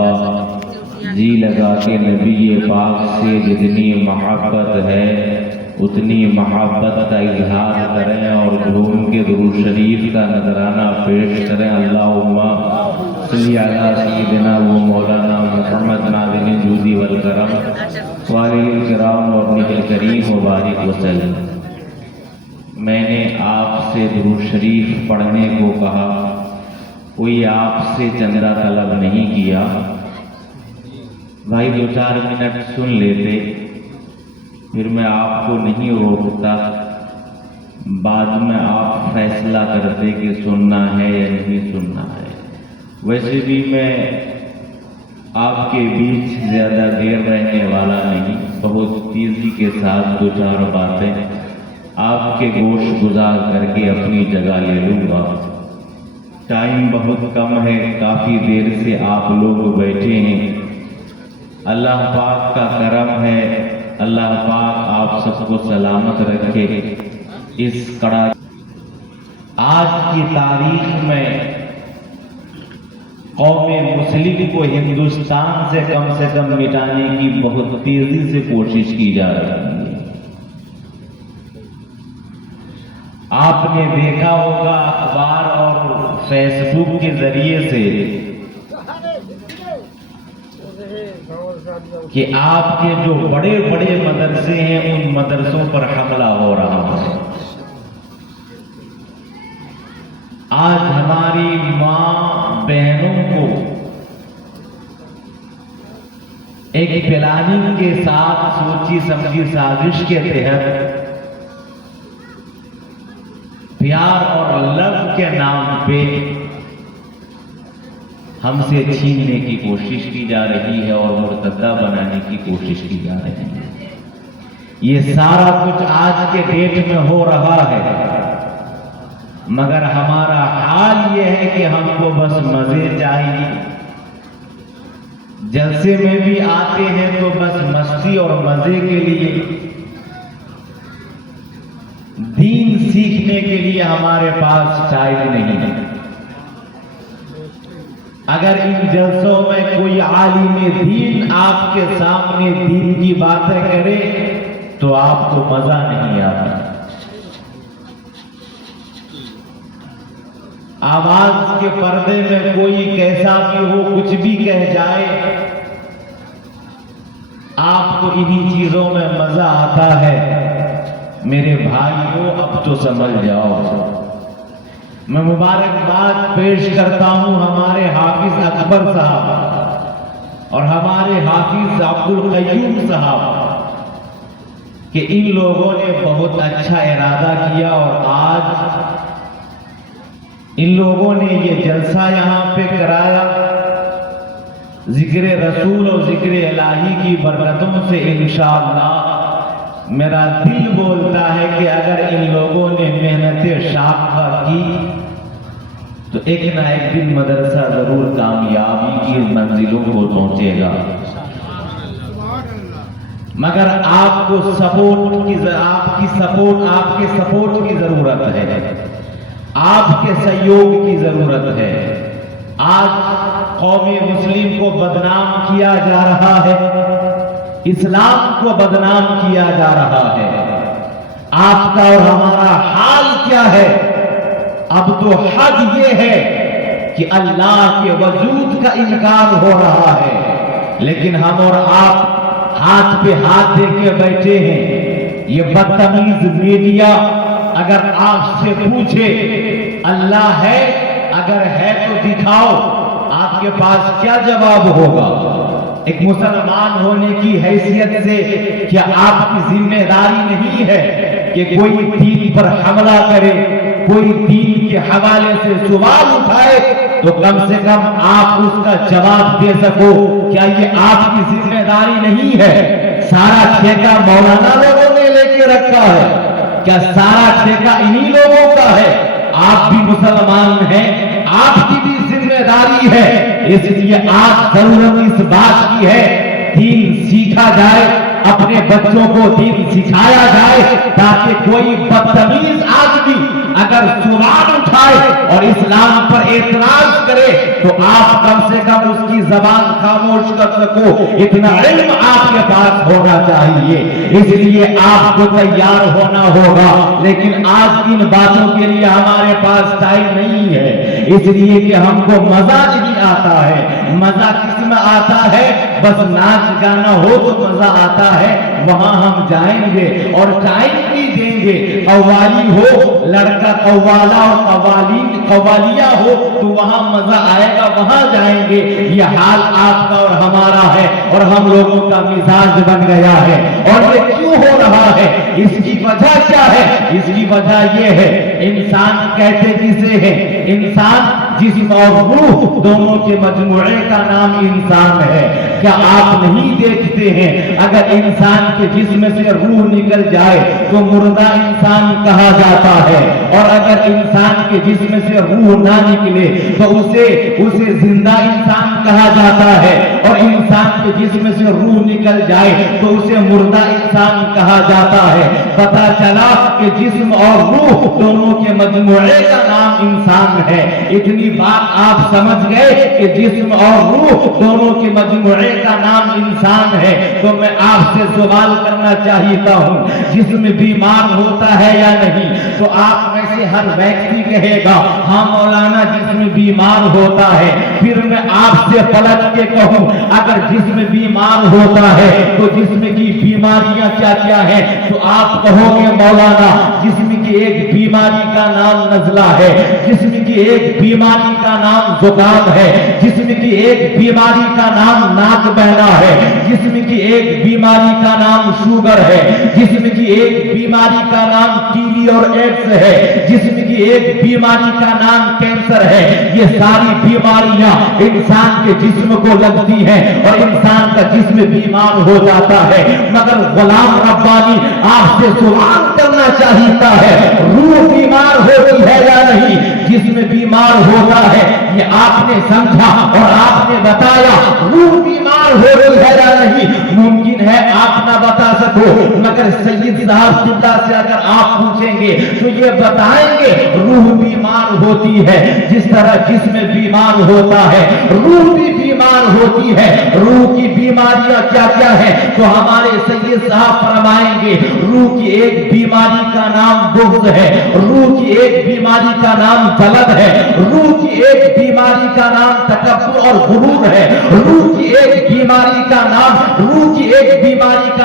مرحبا، جی لگا کے نبی پاک سے جتنی محبت ہے اتنی محبت کا اظہار کریں اور جھوم کے درود شریف کا نذرانہ پیش کریں۔ اللہم صلی علی سیدنا و مولانا محمد ناظر جودی والکرم وآلہ الکرام اور نبی الکریم وبارک وسلم۔ میں نے آپ سے درود شریف پڑھنے کو کہا، کوئی آپ سے چندہ طلب نہیں کیا، بھائی 2-4 منٹ سن لیتے پھر میں آپ کو نہیں روکتا، بعد میں آپ فیصلہ کرتے کہ سننا ہے یا نہیں سننا ہے۔ ویسے بھی میں آپ کے بیچ زیادہ دیر رہنے والا نہیں، بہت تیزی کے ساتھ 2-4 باتیں آپ کے گوش گزار کر کے اپنی جگہ لے لوں گا۔ ٹائم بہت کم ہے، کافی دیر سے آپ لوگ بیٹھے ہیں۔ اللہ پاک کا کرم ہے، اللہ پاک آپ سب کو سلامت رکھے۔ اس کڑا آج کی تاریخ میں قوم مسلم کو ہندوستان سے کم مٹانے کی بہت تیزی سے کوشش کی جا رہی ہے۔ آپ نے دیکھا ہوگا اخبار اور فیس بک کے ذریعے سے کہ آپ کے جو بڑے بڑے مدرسے ہیں ان مدرسوں پر حملہ ہو رہا ہے۔ آج ہماری ماں بہنوں کو ایک پلاننگ کے ساتھ سوچی سمجھی سازش کے تحت پیار اور لو کے نام پہ ہم سے چھیننے کی کوشش کی جا رہی ہے اور مرتدہ بنانے کی کوشش کی جا رہی ہے۔ یہ سارا کچھ آج کے ڈیٹ میں ہو رہا ہے، مگر ہمارا حال یہ ہے کہ ہم کو بس مزے چاہیے۔ جلسے میں بھی آتے ہیں تو بس مستی اور مزے کے لیے، دین سیکھنے کے لیے ہمارے پاس ٹائم نہیں ہے۔ اگر ان جلسوں میں کوئی عالم دین آپ کے سامنے دین کی باتیں کرے تو آپ کو مزہ نہیں آتا۔ آواز کے پردے میں کوئی کیسا بھی ہو کچھ بھی کہہ جائے، آپ کو انہی چیزوں میں مزہ آتا ہے۔ میرے بھائیوں اب تو سمجھ جاؤ۔ میں مبارکباد پیش کرتا ہوں ہمارے حافظ اکبر صاحب اور ہمارے حافظ عبد القیوم صاحب کہ ان لوگوں نے بہت اچھا ارادہ کیا اور آج ان لوگوں نے یہ جلسہ یہاں پہ کرایا۔ ذکر رسول اور ذکر الہی کی برکتوں سے انشاءاللہ میرا دل بولتا ہے کہ اگر ان لوگوں نے محنت شاقہ کی تو ایک نہ ایک دن مدرسہ ضرور کامیابی کی منزلوں کو پہنچے گا۔ مگر آپ کو سپورٹ کی سپورٹ کی ضرورت ہے، آپ کے سہیوگ کی ضرورت ہے۔ آج قوم مسلم کو بدنام کیا جا رہا ہے، اسلام کو بدنام کیا جا رہا ہے۔ آپ کا اور ہمارا حال کیا ہے؟ اب تو حد یہ ہے کہ اللہ کے وجود کا انکار ہو رہا ہے، لیکن ہم اور آپ ہاتھ پہ ہاتھ دے کے بیٹھے ہیں۔ یہ بدتمیز میڈیا اگر آپ سے پوچھے اللہ ہے، اگر ہے تو دکھاؤ، آپ کے پاس کیا جواب ہوگا؟ ایک مسلمان ہونے کی حیثیت سے کیا آپ کی ذمہ داری نہیں ہے کہ کوئی دین پر حملہ کرے، کوئی دین کے حوالے سے سوال اٹھائے تو کم سے کم آپ اس کا جواب دے سکو؟ کیا یہ آپ کی ذمہ داری نہیں ہے؟ سارا ٹھیکہ مولانا لوگوں نے لے کے رکھا ہے؟ کیا سارا ٹھیکہ انہی لوگوں کا ہے؟ آپ بھی مسلمان ہیں، آپ کی بھی ذمہ داری ہے۔ اس لیے آج ضرورت اس بات کی ہے دین سیکھا جائے، اپنے بچوں کو دین سکھایا جائے تاکہ کوئی بدتمیز آدمی اگر سوال اٹھائے اور اسلام پر اعتراض کرے تو آپ کم سے کم اس کی زبان خاموش کر سکو، اتنا علم آپ کے پاس ہونا چاہیے۔ اس لیے آپ کو تیار ہونا ہوگا، لیکن آج ان باتوں کے لیے ہمارے پاس ٹائم نہیں ہے، اس لیے کہ ہم کو مزہ نہیں آتا ہے۔ مزہ کس میں آتا ہے؟ بس ناچ گانا ہو تو مزہ آتا ہے، وہاں ہم جائیں گے اور ٹائم بھی دیں گے۔ قوالی ہو، لڑکا قوالا اور قوالین قوالیہ ہو تو وہاں مزہ آئے گا، وہاں جائیں گے۔ یہ حال آپ کا اور ہمارا ہے، اور ہم لوگوں کا مزاج بن گیا ہے۔ اور یہ کیوں ہو رہا ہے؟ اس کی وجہ کیا ہے؟ اس کی وجہ یہ ہے، انسان کہتے کسے ہیں؟ انسان جسم اور روح دونوں کے مجموعے کا نام انسان ہے۔ کیا آپ نہیں دیکھتے ہیں اگر انسان کے جسم سے روح نکل جائے تو مردہ انسان کہا جاتا ہے، اور اگر انسان کے جسم سے روح نہ نکلے تو اسے زندہ انسان کہا جاتا ہے، اور انسان کے جسم سے روح نکل جائے تو اسے مردہ انسان کہا جاتا ہے۔ پتہ چلا کہ جسم اور روح دونوں کے مجموعے کا نام انسان ہے۔ اتنی بات آپ سمجھ گئے کہ جسم اور روح دونوں کے مجموعے کا نام انسان ہے، تو میں آپ سے سوال کرنا چاہتا ہوں، جسم بیمار ہوتا ہے یا نہیں؟ تو آپ میں سے ہر ویکتی کہے گا ہاں مولانا جسم بیمار ہوتا ہے۔ پھر میں آپ سے پلٹ کے کہوں اگر جسم بیمار ہوتا ہے تو جسم کی بیماریاں کیا کیا ہیں؟ تو آپ کہو گے مولانا جسم کی ایک بیماری کا نام نزلہ ہے، جسم کی ایک بیماری کا نام زکام ہے، جسم کی ایک بیماری کا نام ناک بہنا ہے، جسم کی ایک بیماری کا نام شوگر ہے، جسم کی ایک بیماری کا نام ٹی بی اور ایڈز ہے، جسم کی ایک بیماری کا نام کینسر ہے۔ یہ ساری بیماریاں انسان کے جسم کو لگتی ہیں اور انسان کا جسم بیمار ہو جاتا ہے۔ مگر غلام ربانی آپ سے سوال کرنا چاہتا ہے، روح بیمار ہوتی ہے یا نہیں؟ جسم بیمار ہوتا ہے، یہ آپ نے سمجھا اور آپ نے بتایا، روح بیمار ہوتی ہے یا نہیں؟ ممکن ہے آپ نہ بتا سکو، مگر سید صاحب قبلہ سے اگر آپ پوچھیں گے تو یہ بتائیں گے روح بیمار ہوتی ہے، جس طرح جسم بیمار ہوتا ہے روح بھی بیمار ہوتی ہے۔ روح کی بیماریاں کیا کیا ہے؟ تو ہمارے سید صاحب فرمائیں گے روح کی ایک بیماری کا نام بغض ہے، روح کی ایک بیماری کا نام جلد ہے، روح کی ایک بیماری کا نام تکبر اور غرور ہے، روح کی ایک بیماری کا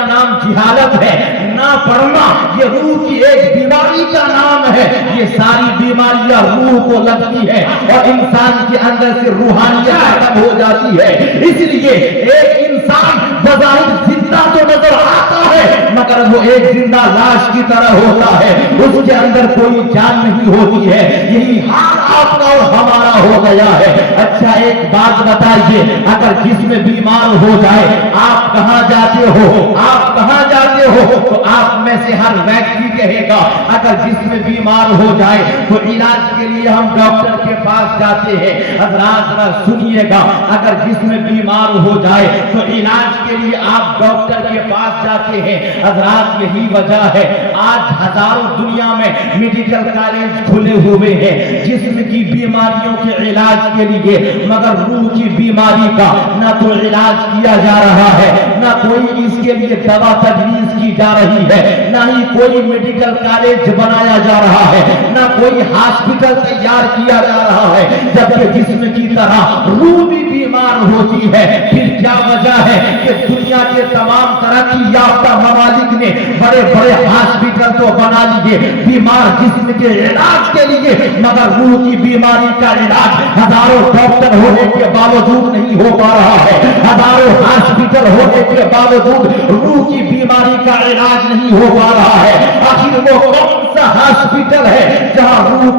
نام جہالت ہے، نہ پڑھنا یہ روح کی ایک بیماری کا نام ہے۔ یہ ساری بیماریاں روح کو لگتی ہے اور انسان کے اندر سے روحانیت ختم ہو جاتی ہے۔ اس لیے ایک انسان بظاہر زندہ تو نظر آتا ہے مگر وہ ایک زندہ لاش کی طرح ہوتا ہے، اس کے اندر کوئی جان نہیں ہوتی ہے۔ یہی حال آپ کا اور ہمارا ہو گیا ہے۔ اچھا ایک بات بتائیے، اگر جسم بیمار ہو جائے آپ کہاں جاتے ہو؟ آپ کہاں جاتے ہو؟ تو آپ میں سے ہر ویکتی کہے گا اگر جسم بیمار ہو جائے تو علاج کے لیے ہم ڈاکٹر کے پاس جاتے ہیں۔ حضرات ذرا سنیے گا، اگر جسم بیمار ہو جائے تو علاج کے لیے آپ ڈاکٹر کے پاس جاتے ہیں۔ حضرات یہی وجہ ہے آج ہزاروں دنیا میں میڈیکل کالج کھلے ہوئے ہیں جسم کی بیماریوں کے علاج کے لیے، مگر روح کی بیماری کا نہ تو علاج کیا جا رہا ہے، نہ کوئی اس کے لیے دوا تجویز کی جا رہی ہے، نہ ہی کوئی میڈیکل کالج بنایا جا رہا ہے، نہ کوئی ہاسپٹل تیار کیا جا رہا ہے۔ جبکہ جسم کی طرح روح بھی بیمار ہوتی ہے۔ پھر کیا وجہ ہے کہ دنیا کے تمام ترقی یافتہ ممالک نے بڑے بڑے ہاسپٹل تو بنا لیے بیمار جسم کے علاج کے لیے، مگر روح کی بیماری کا علاج ہزاروں ڈاکٹر ہونے کے باوجود نہیں ہو پا رہا ہے، ہزاروں ہاسپٹل ہونے کے باوجود روح کی بیماری کا علاج نہیں ہو پا رہا ہے۔ آخر وہ کون سا ہاسپٹل ہے جہاں روح